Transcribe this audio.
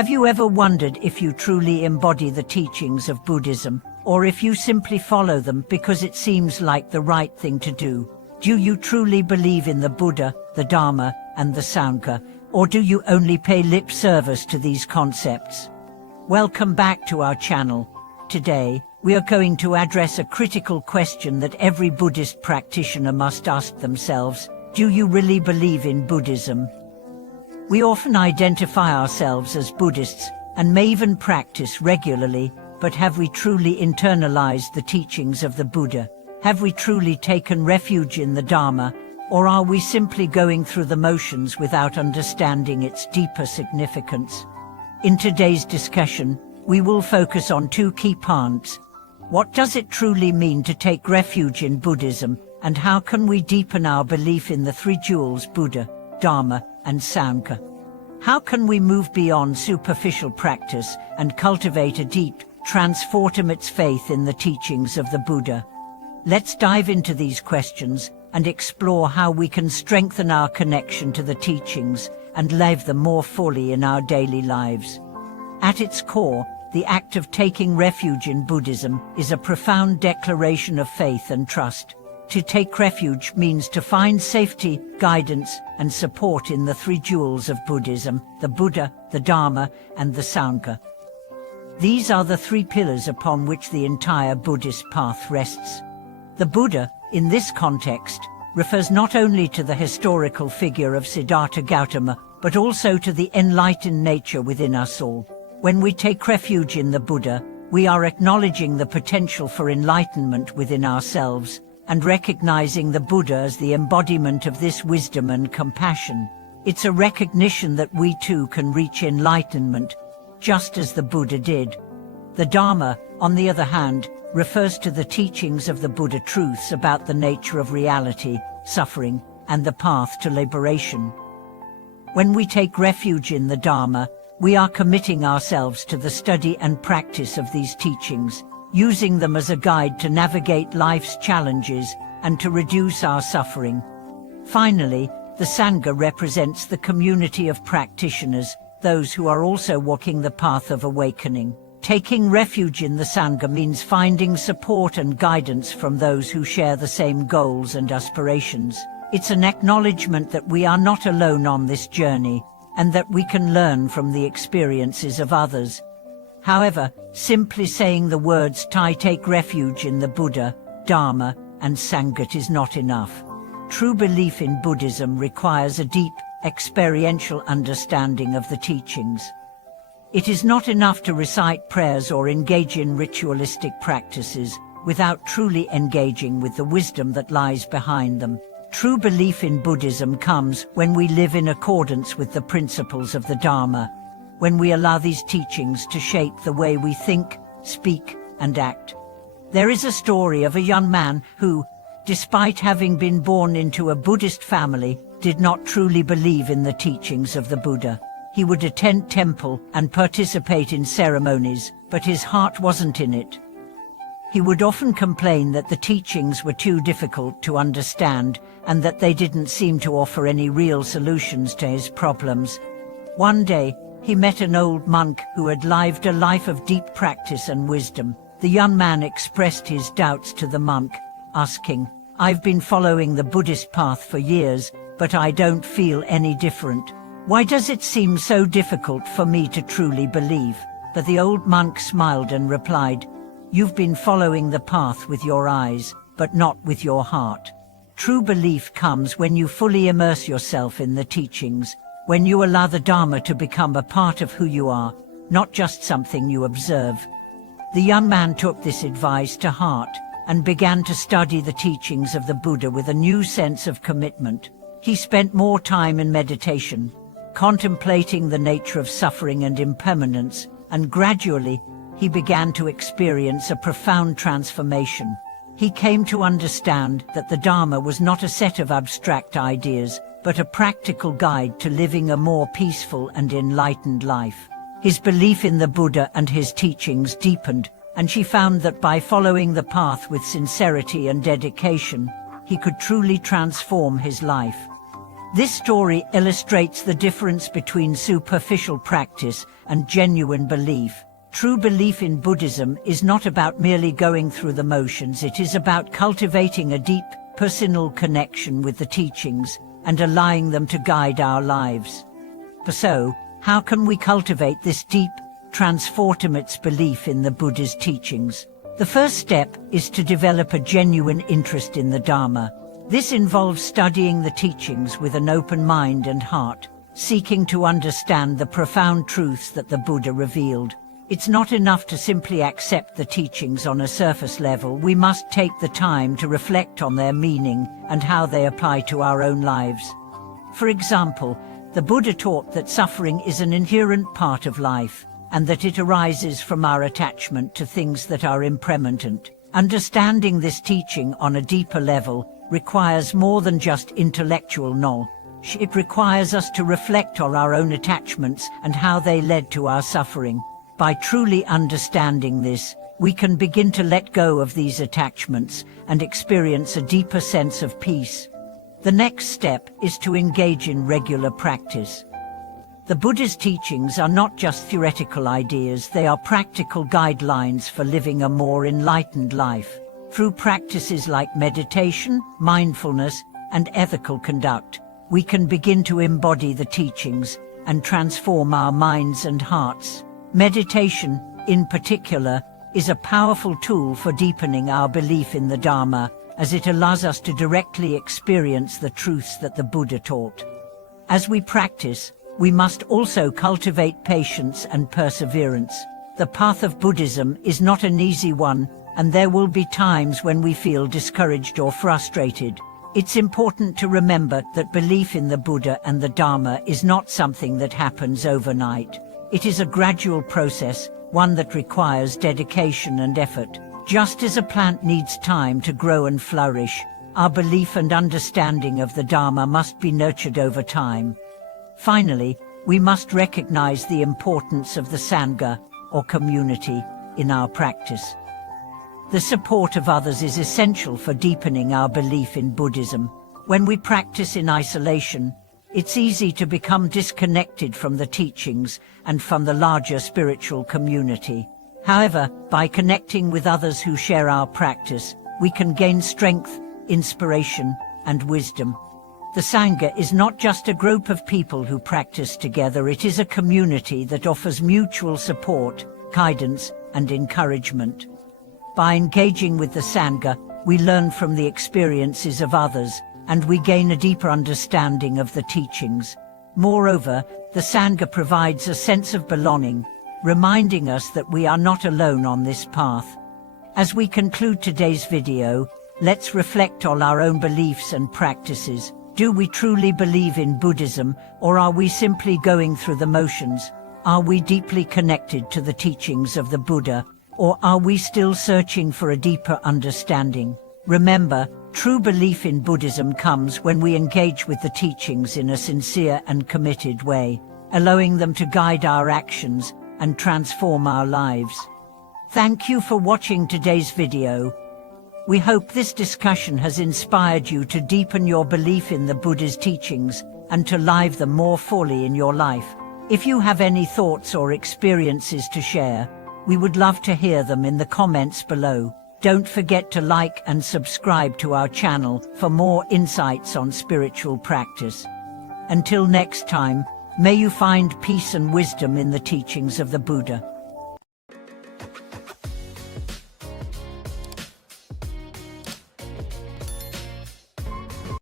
Have you ever wondered if you truly embody the teachings of Buddhism, or if you simply follow them because it seems like the right thing to do? Do you truly believe in the Buddha, the Dharma, and the Sangha, or do you only pay lip service to these concepts? Welcome back to our channel. Today, we are going to address a critical question that every Buddhist practitioner must ask themselves. Do you really believe in Buddhism? We often identify ourselves as Buddhists, and may even practice regularly, but have we truly internalized the teachings of the Buddha? Have we truly taken refuge in the Dharma, or are we simply going through the motions without understanding its deeper significance? In today's discussion, we will focus on two key points. What does it truly mean to take refuge in Buddhism, and how can we deepen our belief in the three jewels Buddha, Dharma, and Sangha? How can we move beyond superficial practice and cultivate a deep, transformative faith in the teachings of the Buddha? Let's dive into these questions and explore how we can strengthen our connection to the teachings and live them more fully in our daily lives. At its core, the act of taking refuge in Buddhism is a profound declaration of faith and trust. To take refuge means to find safety, guidance, and support in the three jewels of Buddhism, the Buddha, the Dharma, and the Sangha. These are the three pillars upon which the entire Buddhist path rests. The Buddha, in this context, refers not only to the historical figure of Siddhartha Gautama, but also to the enlightened nature within us all. When we take refuge in the Buddha, we are acknowledging the potential for enlightenment within ourselves, and recognizing the Buddha as the embodiment of this wisdom and compassion. It's a recognition that we too can reach enlightenment, just as the Buddha did. The Dharma, on the other hand, refers to the teachings of the Buddha truths about the nature of reality, suffering, and the path to liberation. When we take refuge in the Dharma, we are committing ourselves to the study and practice of these teachings, using them as a guide to navigate life's challenges and to reduce our suffering. Finally, the Sangha represents the community of practitioners, those who are also walking the path of awakening. Taking refuge in the Sangha means finding support and guidance from those who share the same goals and aspirations. It's an acknowledgement that we are not alone on this journey, and that we can learn from the experiences of others. However, simply saying the words take refuge in the Buddha, Dharma, and Sangha is not enough. True belief in Buddhism requires a deep, experiential understanding of the teachings. It is not enough to recite prayers or engage in ritualistic practices without truly engaging with the wisdom that lies behind them. True belief in Buddhism comes when we live in accordance with the principles of the Dharma, when we allow these teachings to shape the way we think, speak, and act. There is a story of a young man who, despite having been born into a Buddhist family, did not truly believe in the teachings of the Buddha. He would attend temple and participate in ceremonies, but his heart wasn't in it. He would often complain that the teachings were too difficult to understand and that they didn't seem to offer any real solutions to his problems. One day, he met an old monk who had lived a life of deep practice and wisdom. The young man expressed his doubts to the monk, asking, "I've been following the Buddhist path for years, but I don't feel any different. Why does it seem so difficult for me to truly believe?" But the old monk smiled and replied, "You've been following the path with your eyes, but not with your heart. True belief comes when you fully immerse yourself in the teachings, when you allow the Dharma to become a part of who you are, not just something you observe." The young man took this advice to heart and began to study the teachings of the Buddha with a new sense of commitment. He spent more time in meditation, contemplating the nature of suffering and impermanence, and gradually, he began to experience a profound transformation. He came to understand that the Dharma was not a set of abstract ideas, but a practical guide to living a more peaceful and enlightened life. His belief in the Buddha and his teachings deepened, and she found that by following the path with sincerity and dedication, he could truly transform his life. This story illustrates the difference between superficial practice and genuine belief. True belief in Buddhism is not about merely going through the motions. It is about cultivating a deep, personal connection with the teachings and allowing them to guide our lives. So, how can we cultivate this deep, transformative belief in the Buddha's teachings? The first step is to develop a genuine interest in the Dharma. This involves studying the teachings with an open mind and heart, seeking to understand the profound truths that the Buddha revealed. It's not enough to simply accept the teachings on a surface level. We must take the time to reflect on their meaning and how they apply to our own lives. For example, the Buddha taught that suffering is an inherent part of life, and that it arises from our attachment to things that are impermanent. Understanding this teaching on a deeper level requires more than just intellectual knowledge. It requires us to reflect on our own attachments and how they led to our suffering. By truly understanding this, we can begin to let go of these attachments and experience a deeper sense of peace. The next step is to engage in regular practice. The Buddha's teachings are not just theoretical ideas, they are practical guidelines for living a more enlightened life. Through practices like meditation, mindfulness, and ethical conduct, we can begin to embody the teachings and transform our minds and hearts. Meditation, in particular, is a powerful tool for deepening our belief in the Dharma, as it allows us to directly experience the truths that the Buddha taught. As we practice, we must also cultivate patience and perseverance. The path of Buddhism is not an easy one, and there will be times when we feel discouraged or frustrated. It's important to remember that belief in the Buddha and the Dharma is not something that happens overnight. It is a gradual process, one that requires dedication and effort. Just as a plant needs time to grow and flourish, our belief and understanding of the Dharma must be nurtured over time. Finally, we must recognize the importance of the Sangha, or community, in our practice. The support of others is essential for deepening our belief in Buddhism. When we practice in isolation, it's easy to become disconnected from the teachings and from the larger spiritual community. However, by connecting with others who share our practice, we can gain strength, inspiration, and wisdom. The Sangha is not just a group of people who practice together, it is a community that offers mutual support, guidance, and encouragement. By engaging with the Sangha, we learn from the experiences of others, and we gain a deeper understanding of the teachings. Moreover, the Sangha provides a sense of belonging, reminding us that we are not alone on this path. As we conclude today's video, let's reflect on our own beliefs and practices. Do we truly believe in Buddhism, or are we simply going through the motions? Are we deeply connected to the teachings of the Buddha, or are we still searching for a deeper understanding? Remember, true belief in Buddhism comes when we engage with the teachings in a sincere and committed way, allowing them to guide our actions and transform our lives. Thank you for watching today's video. We hope this discussion has inspired you to deepen your belief in the Buddha's teachings and to live them more fully in your life. If you have any thoughts or experiences to share, we would love to hear them in the comments below. Don't forget to like and subscribe to our channel for more insights on spiritual practice. Until next time, may you find peace and wisdom in the teachings of the Buddha.